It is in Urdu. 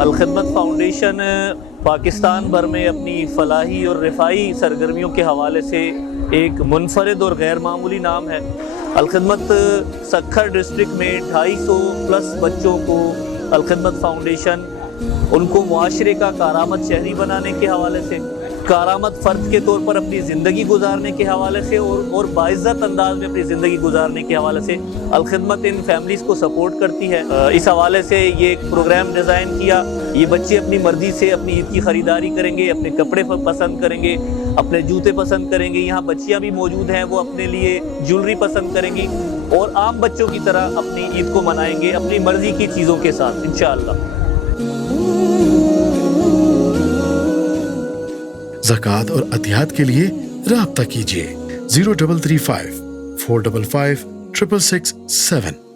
الخدمت فاؤنڈیشن پاکستان بھر میں اپنی فلاحی اور رفاہی سرگرمیوں کے حوالے سے ایک منفرد اور غیر معمولی نام ہے۔ الخدمت سکھر ڈسٹرکٹ میں 250 بچوں کو الخدمت فاؤنڈیشن ان کو معاشرے کا کارآمد شہری بنانے کے حوالے سے، کارآمد فرد کے طور پر اپنی زندگی گزارنے کے حوالے سے اور باعزت انداز میں اپنی زندگی گزارنے کے حوالے سے الخدمت ان فیملیز کو سپورٹ کرتی ہے۔ اس حوالے سے یہ ایک پروگرام ڈیزائن کیا۔ یہ بچے اپنی مرضی سے اپنی عید کی خریداری کریں گے، اپنے کپڑے پسند کریں گے، اپنے جوتے پسند کریں گے۔ یہاں بچیاں بھی موجود ہیں، وہ اپنے لیے جیولری پسند کریں گی اور عام بچوں کی طرح اپنی عید کو منائیں گے اپنی مرضی کی چیزوں کے ساتھ انشاءاللہ۔ زکوٰۃ اور عطیات کے لیے رابطہ کیجیے 0335 455 666 7۔